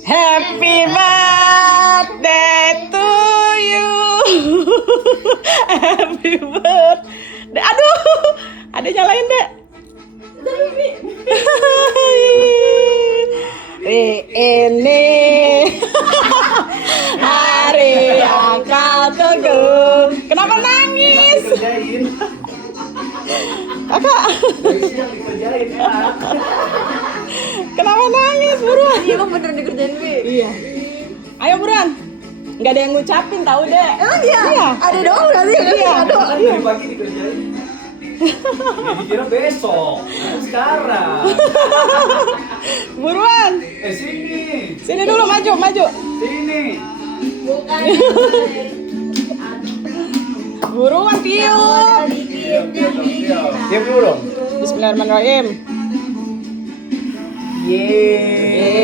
Happy birthday to you. Happy birthday. Aduh, ada nyalain deh. Ini hari yang kau tunggu. Kenapa nangis? Kakak, kenapa nangis buruan? Iya, emang bener dikerjain, Wi. Iya. Ayo buruan. Nggak ada yang ngucapin tahu deh. Emang iya? Iya. Ada doang berarti ya? Iya. Ada. Dari pagi dikerjain. Dikira besok, sekarang. Buruan. Sini. Sini dulu, maju. Sini. Bukan. Buruan tiup. Diam dulu dong. Bismillahirrahmanirrahim. Yeay.